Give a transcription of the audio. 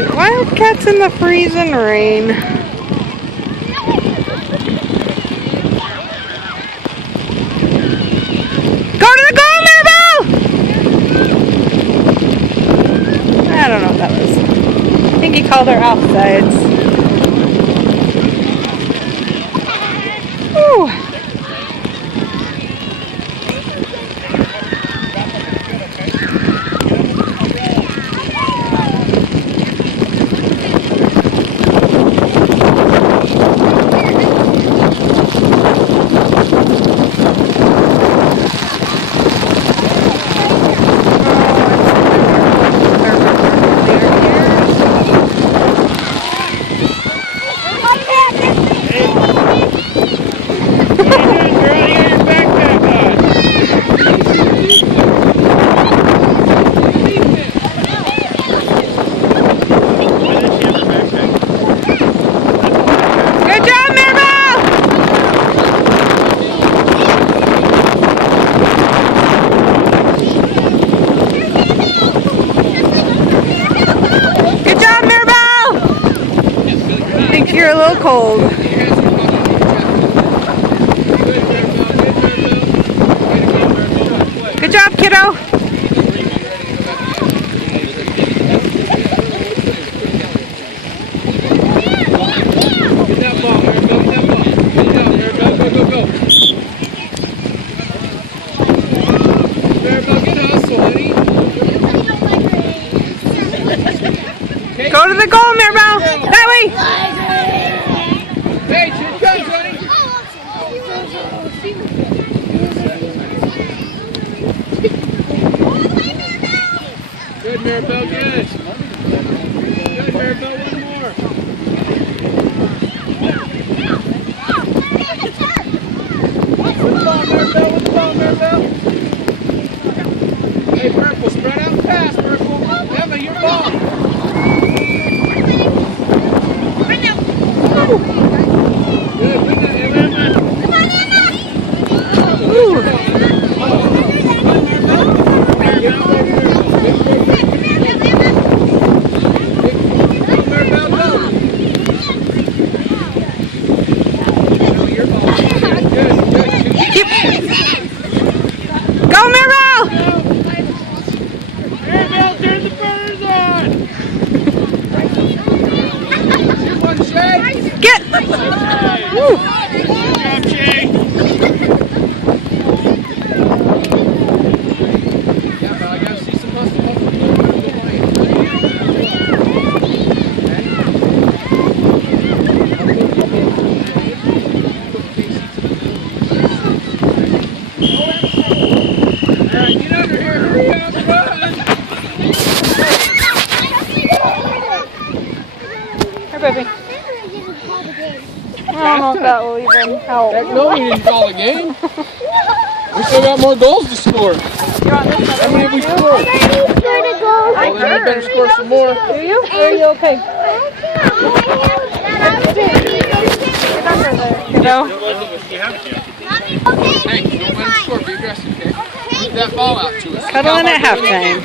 rain. Wildcats in the freezing rain. Go to the goal, Maribel! I don't know what that was. I think he called her offsides. Ooh. You're a little cold. Good job, kiddo. Get that ball, Maribel. Get that ball. Get it down, Maribel. Go, go, go. Maribel, get a hustle, honey. Go to the goal, Maribel. That way. Hey, here it comes, honey. Good, Maribel, good. Good, Maribel, one more. With the ball, Maribel, with the ball, Maribel. Hey, Purple, spread out and pass, Purple. Emma, your ball. Good, bring that, Emma. Come on, Emma! Ooh. Go, Maribel! Maribel, turn the burners on! One, Shay! Get! Woo. Good job, Shay! Yeah, but I gotta see some muscle. Alright, get under here, hurry up, run! Here, baby. I don't know if that will even help. Heck no, we didn't call the game. We still got more goals to score. You want this one? How many have we scored? Well, then we better score some more. Do you? Or are you okay? Get under there. You know? Hey, don't let him score. Be aggressive, okay? Keep that ball out to us. Cuddling at halftime.